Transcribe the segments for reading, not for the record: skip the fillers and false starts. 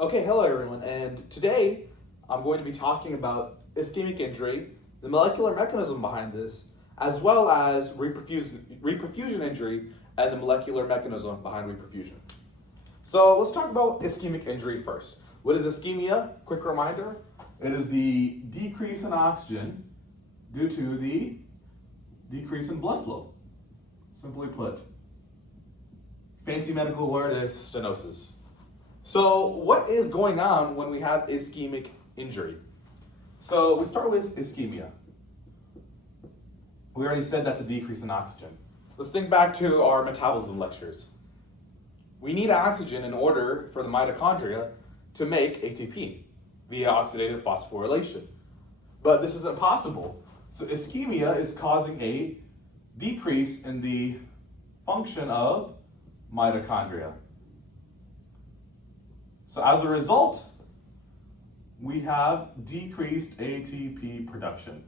Okay, hello everyone, and today I'm going to be talking about ischemic injury, the molecular mechanism behind this, as well as reperfusion injury and the molecular mechanism behind reperfusion. So let's talk about ischemic injury first. What is ischemia? Quick reminder, it is the decrease in oxygen due to the decrease in blood flow. Simply put, fancy medical word is stenosis. So what is going on when we have ischemic injury? So we start with ischemia. We already said that's a decrease in oxygen. Let's think back to our metabolism lectures. We need oxygen in order for the mitochondria to make ATP via oxidative phosphorylation. But this isn't possible. So ischemia is causing a decrease in the function of mitochondria. So as a result, we have decreased ATP production.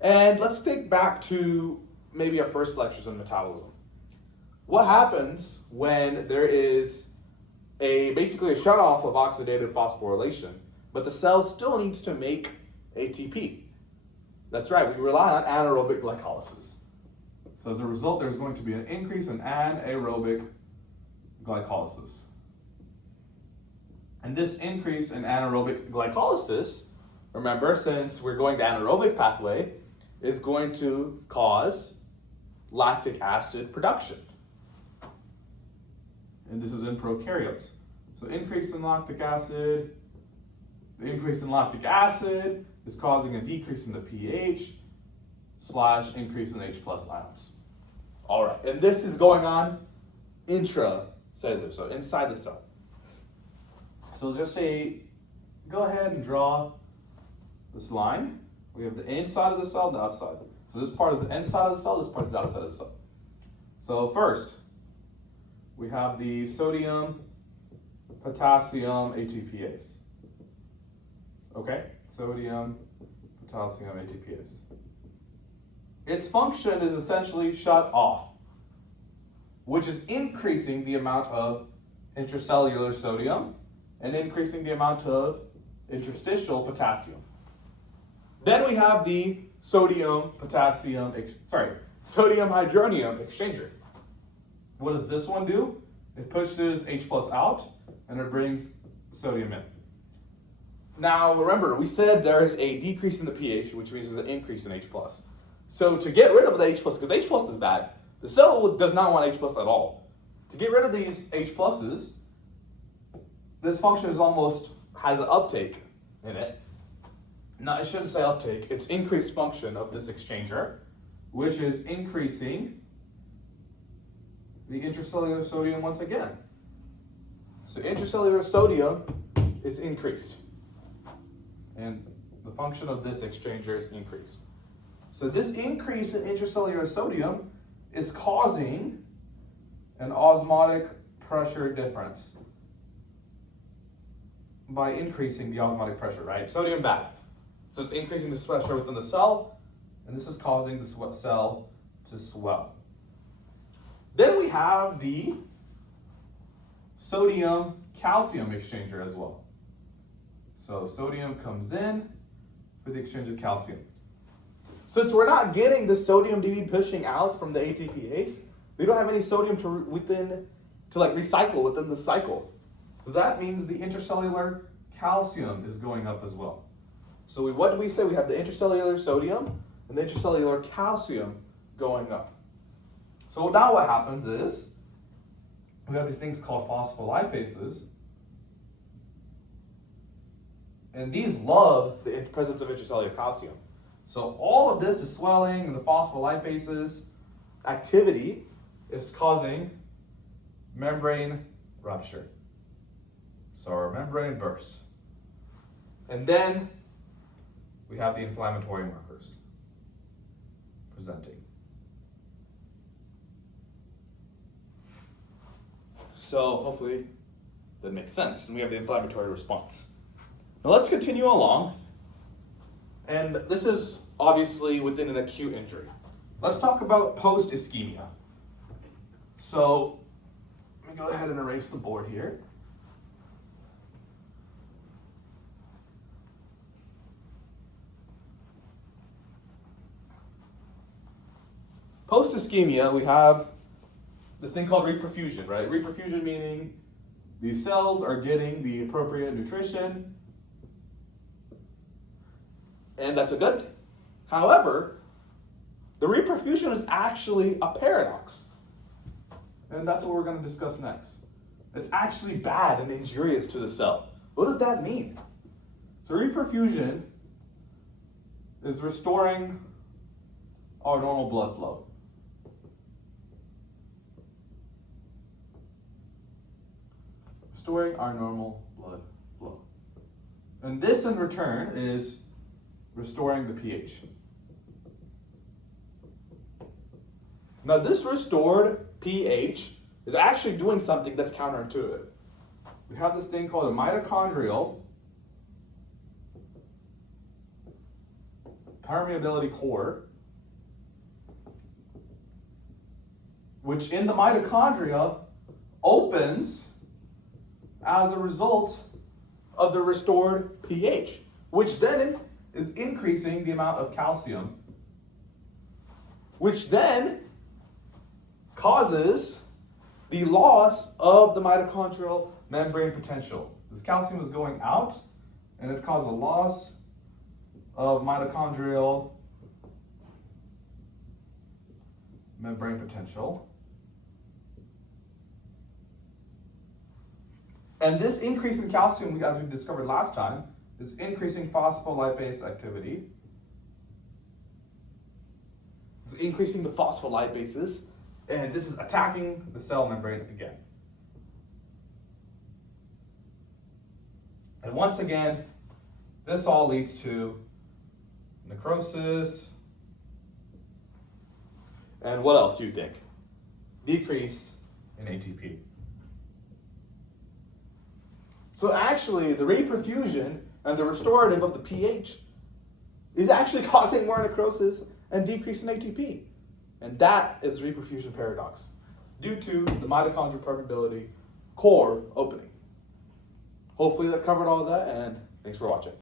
And let's think back to maybe our first lectures on metabolism. What happens when there is basically a shutoff of oxidative phosphorylation, but the cell still needs to make ATP? That's right, we rely on anaerobic glycolysis. So as a result, there's going to be an increase in anaerobic glycolysis. And this increase in anaerobic glycolysis, remember, since we're going the anaerobic pathway, is going to cause lactic acid production. And this is in prokaryotes. So increase in lactic acid, the increase in lactic acid is causing a decrease in the pH / increase in H+ ions. All right, and this is going on intracellular, so inside the cell. So just go ahead and draw this line. We have the inside of the cell and the outside. So this part is the inside of the cell, this part is the outside of the cell. So first, we have the sodium, potassium, ATPase. Okay, sodium, potassium, ATPase. Its function is essentially shut off, which is increasing the amount of intracellular sodium and increasing the amount of interstitial potassium. Then we have the sodium hydronium exchanger. What does this one do? It pushes H+ out and it brings sodium in. Now remember, we said there is a decrease in the pH, which means there's an increase in H+. So to get rid of the H+, because H+ is bad, the cell does not want H+ at all. To get rid of these H+, this function has an uptake in it. Now, I shouldn't say uptake, it's increased function of this exchanger, which is increasing the intracellular sodium once again. So intracellular sodium is increased, and the function of this exchanger is increased. So this increase in intracellular sodium is causing an osmotic pressure difference by increasing the osmotic pressure, right? Sodium bad. So it's increasing the pressure within the cell, and this is causing the cell to swell. Then we have the sodium-calcium exchanger as well. So sodium comes in for the exchange of calcium. Since we're not getting the sodium to be pushing out from the ATPase, we don't have any sodium to recycle within the cycle. So that means the intracellular calcium is going up as well. So what do we say? We have the intracellular sodium and the intracellular calcium going up. So now what happens is we have these things called phospholipases, and these love the presence of intracellular calcium. So all of this is swelling, and the phospholipases activity is causing membrane rupture. So our membrane burst. And then we have the inflammatory markers presenting. So hopefully that makes sense. And we have the inflammatory response. Now let's continue along. And this is obviously within an acute injury. Let's talk about Post-ischemia, we have this thing called reperfusion, right? Reperfusion meaning these cells are getting the appropriate nutrition, and that's a good thing. However, the reperfusion is actually a paradox, and that's what we're going to discuss next. It's actually bad and injurious to the cell. What does that mean? So reperfusion is restoring our normal blood flow. Restoring our normal blood flow. And this in return is restoring the pH. Now this restored pH is actually doing something that's counterintuitive. We have this thing called a mitochondrial permeability core, which in the mitochondria opens as a result of the restored pH, which then is increasing the amount of calcium, which then causes the loss of the mitochondrial membrane potential. This calcium is going out, and it causes a loss of mitochondrial membrane potential. And this increase in calcium, as we discovered last time, is increasing phospholipase activity. It's increasing the phospholipases, and this is attacking the cell membrane again. And once again, this all leads to necrosis. And what else do you think? Decrease in ATP. So actually, the reperfusion and the restorative of the pH is actually causing more necrosis and decrease in ATP. And that is the reperfusion paradox due to the mitochondrial permeability core opening. Hopefully that covered all of that, and thanks for watching.